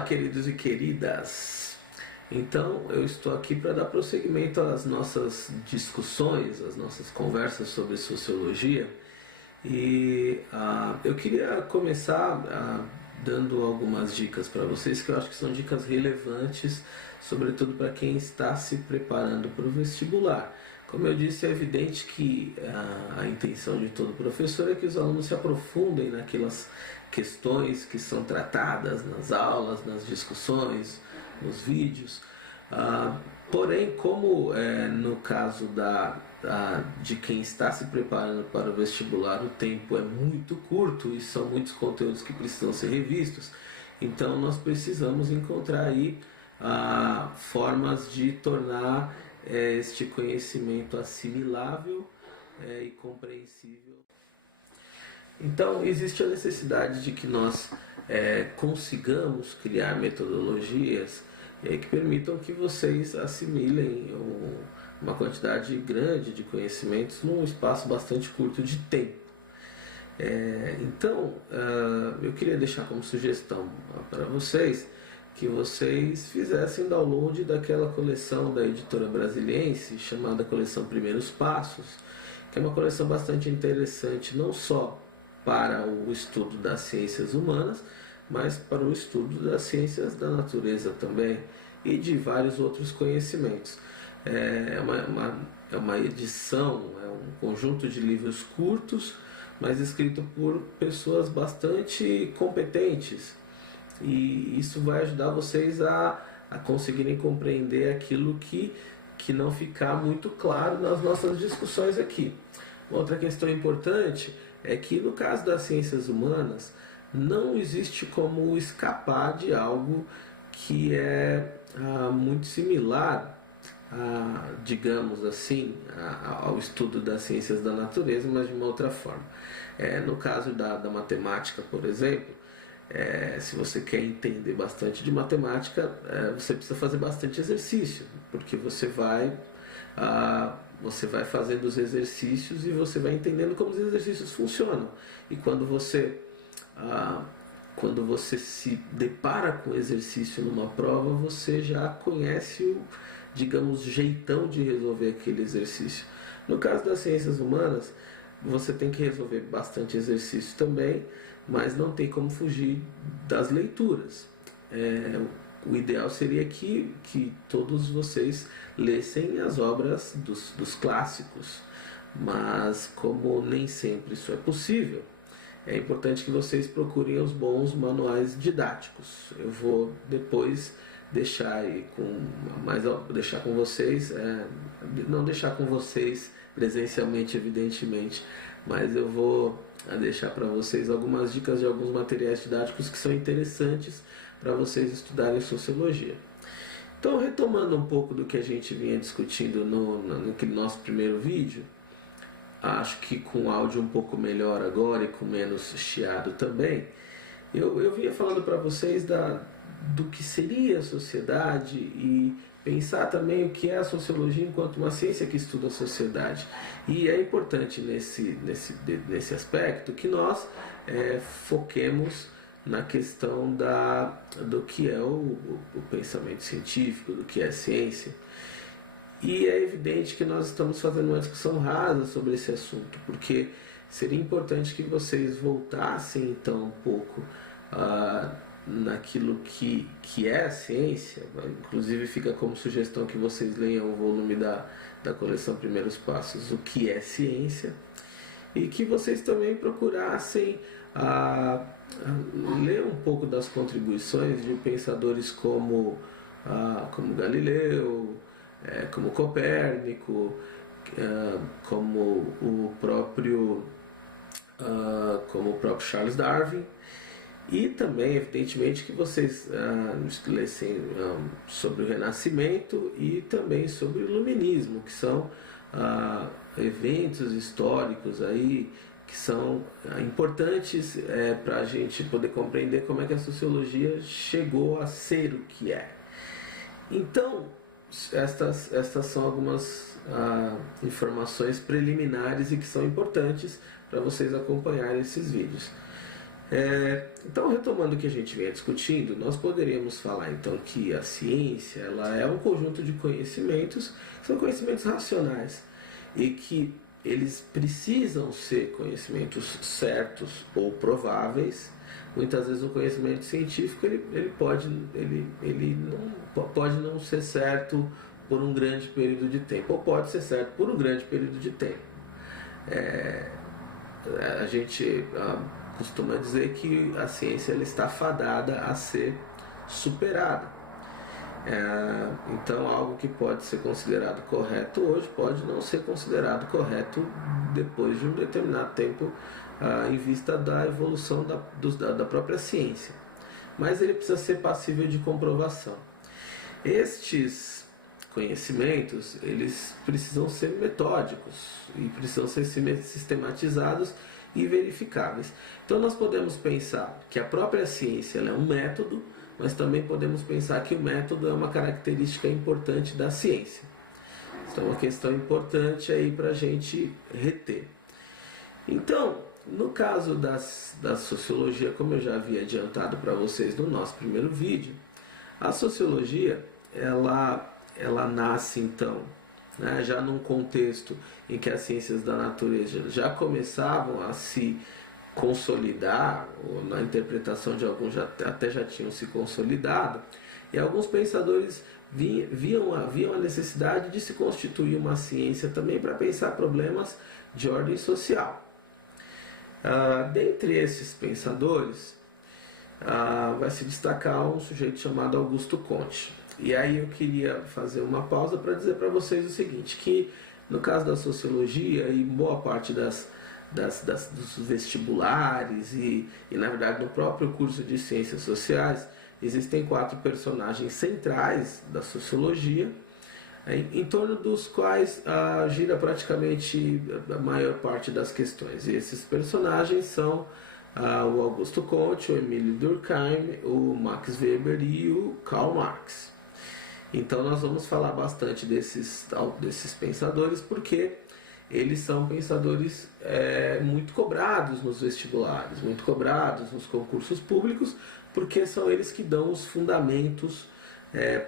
Olá, queridos e queridas. Então, eu estou aqui para dar prosseguimento às nossas discussões, às nossas conversas sobre sociologia. E eu queria começar dando algumas dicas para vocês, que eu acho que são dicas relevantes, sobretudo para quem está se preparando para o vestibular. Como eu disse, é evidente que a intenção de todo professor é que os alunos se aprofundem naquelas questões que são tratadas nas aulas, nas discussões, nos vídeos. Porém, como no caso de quem está se preparando para o vestibular, o tempo é muito curto e são muitos conteúdos que precisam ser revistos, então nós precisamos encontrar aí formas de tornar este conhecimento assimilável e compreensível. Então, existe a necessidade de que nós consigamos criar metodologias que permitam que vocês assimilem uma quantidade grande de conhecimentos num espaço bastante curto de tempo. Então, eu queria deixar como sugestão para vocês que vocês fizessem download daquela coleção da editora brasiliense chamada Coleção Primeiros Passos, que é uma coleção bastante interessante não só para o estudo das ciências humanas, mas para o estudo das ciências da natureza também e de vários outros conhecimentos. É uma edição, é um conjunto de livros curtos, mas escrito por pessoas bastante competentes, e isso vai ajudar vocês a conseguirem compreender aquilo que não ficar muito claro nas nossas discussões aqui. Outra questão importante é que no caso das ciências humanas não existe como escapar de algo que é muito similar digamos assim, ao estudo das ciências da natureza, mas de uma outra forma. No caso da matemática, por exemplo, se você quer entender bastante de matemática, você precisa fazer bastante exercício, porque você vai fazendo os exercícios e você vai entendendo como os exercícios funcionam. E quando você se depara com o exercício numa prova, você já conhece o jeitão de resolver aquele exercício. No caso das ciências humanas, você tem que resolver bastante exercício também, mas não tem como fugir das leituras. O ideal seria que todos vocês lessem as obras dos clássicos, mas como nem sempre isso é possível, é importante que vocês procurem os bons manuais didáticos. Eu vou depois deixar com vocês, não deixar com vocês presencialmente, evidentemente, mas eu vou deixar para vocês algumas dicas de alguns materiais didáticos que são interessantes para vocês estudarem sociologia. Então, retomando um pouco do que a gente vinha discutindo no nosso primeiro vídeo, acho que com áudio um pouco melhor agora e com menos chiado também, eu vinha falando para vocês do que seria a sociedade e pensar também o que é a sociologia enquanto uma ciência que estuda a sociedade. E é importante nesse aspecto que nós foquemos na questão do que é o pensamento científico, do que é ciência. E é evidente que nós estamos fazendo uma discussão rasa sobre esse assunto, porque seria importante que vocês voltassem então um pouco naquilo que é a ciência. Inclusive fica como sugestão que vocês leiam o volume da coleção Primeiros Passos, O que é Ciência, e que vocês também procurassem ler um pouco das contribuições de pensadores como Galileu, como Copérnico, como o próprio Charles Darwin. E também, evidentemente, que vocês lessem sobre o Renascimento e também sobre o Iluminismo, que são eventos históricos aí que são importantes para a gente poder compreender como é que a sociologia chegou a ser o que é. Então, estas são algumas informações preliminares e que são importantes para vocês acompanharem esses vídeos. Então, retomando o que a gente vinha discutindo, nós poderíamos falar então que a ciência ela é um conjunto de conhecimentos, que são conhecimentos racionais e que eles precisam ser conhecimentos certos ou prováveis. Muitas vezes o conhecimento científico ele pode não ser certo por um grande período de tempo, ou pode ser certo por um grande período de tempo. A gente costuma dizer que a ciência ela está fadada a ser superada. Então, algo que pode ser considerado correto hoje pode não ser considerado correto depois de um determinado tempo, em vista da evolução da própria ciência. Mas ele precisa ser passível de comprovação. Estes conhecimentos, eles precisam ser metódicos e precisam ser sistematizados e verificáveis. Então nós podemos pensar que a própria ciência ela é um método, mas também podemos pensar que o método é uma característica importante da ciência. Então é uma questão importante aí para a gente reter. Então, no caso da sociologia, como eu já havia adiantado para vocês no nosso primeiro vídeo, a sociologia ela nasce então, né, já num contexto em que as ciências da natureza já começavam a se consolidar, ou na interpretação de alguns até já tinham se consolidado, e alguns pensadores viam a necessidade de se constituir uma ciência também para pensar problemas de ordem social. Dentre esses pensadores, vai se destacar um sujeito chamado Augusto Comte. E aí eu queria fazer uma pausa para dizer para vocês o seguinte, que no caso da sociologia e boa parte dos vestibulares e na verdade no próprio curso de ciências sociais, existem 4 personagens centrais da sociologia, em torno dos quais gira praticamente a maior parte das questões. E esses personagens são o Augusto Comte, o Emile Durkheim, o Max Weber e o Karl Marx. Então nós vamos falar bastante desses pensadores, porque eles são pensadores muito cobrados nos vestibulares, muito cobrados nos concursos públicos, porque são eles que dão os fundamentos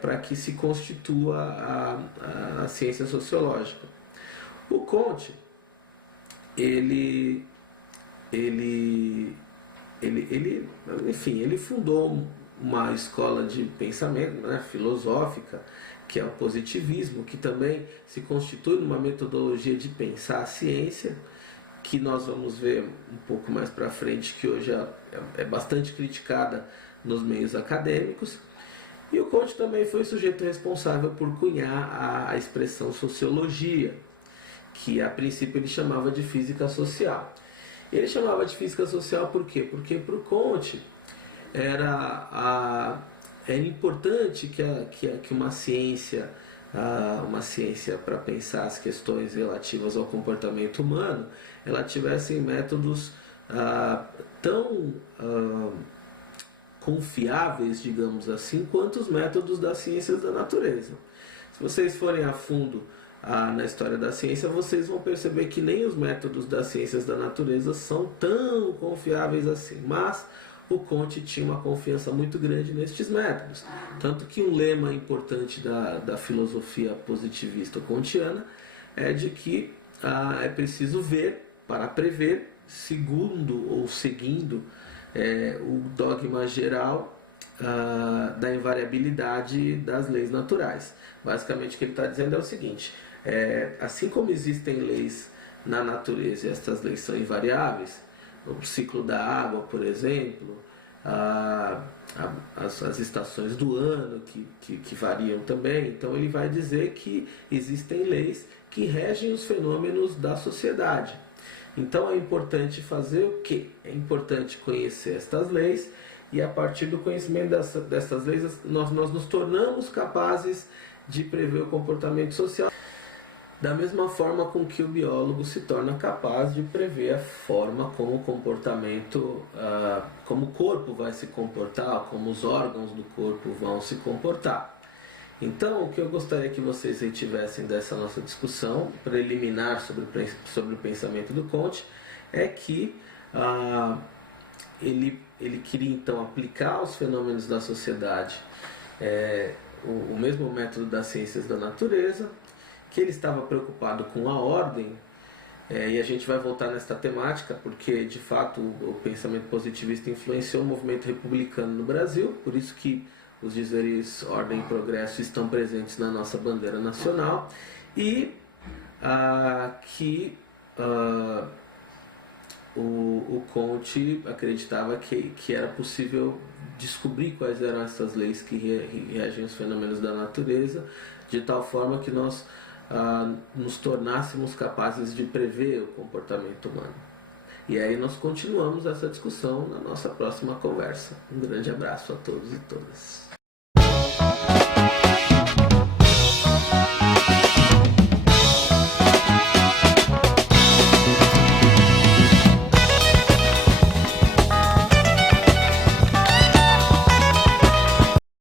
para que se constitua a ciência sociológica. O Comte, ele fundou uma escola de pensamento, né, filosófica, que é o positivismo, que também se constitui numa metodologia de pensar a ciência, que nós vamos ver um pouco mais para frente, que hoje é bastante criticada nos meios acadêmicos. E o Comte também foi o sujeito responsável por cunhar a expressão sociologia, que a princípio ele chamava de física social. Ele chamava de física social por quê? Porque para o Comte era importante que uma ciência para pensar as questões relativas ao comportamento humano, ela tivesse métodos tão confiáveis, digamos assim, quanto os métodos das ciências da natureza. Se vocês forem a fundo na história da ciência, vocês vão perceber que nem os métodos das ciências da natureza são tão confiáveis assim, mas o Comte tinha uma confiança muito grande nestes métodos, tanto que um lema importante da filosofia positivista kantiana é de que é preciso ver para prever, seguindo o dogma geral da invariabilidade das leis naturais. Basicamente o que ele está dizendo é o seguinte: assim como existem leis na natureza e estas leis são invariáveis, o ciclo da água, por exemplo, as estações do ano que variam também, então ele vai dizer que existem leis que regem os fenômenos da sociedade. Então é importante fazer o quê? É importante conhecer estas leis, e a partir do conhecimento dessas leis nós nos tornamos capazes de prever o comportamento social, da mesma forma com que o biólogo se torna capaz de prever a forma como o comportamento, como o corpo vai se comportar, como os órgãos do corpo vão se comportar. Então, o que eu gostaria que vocês retivessem dessa nossa discussão preliminar sobre o pensamento do Comte é que ele queria então aplicar aos fenômenos da sociedade o mesmo método das ciências da natureza, que ele estava preocupado com a ordem, e a gente vai voltar nesta temática porque de fato o pensamento positivista influenciou o movimento republicano no Brasil, por isso que os dizeres ordem e progresso estão presentes na nossa bandeira nacional, e que o Comte acreditava que era possível descobrir quais eram essas leis que reagem aos fenômenos da natureza, de tal forma que nós nos tornássemos capazes de prever o comportamento humano. E aí nós continuamos essa discussão na nossa próxima conversa. Um grande abraço a todos e todas.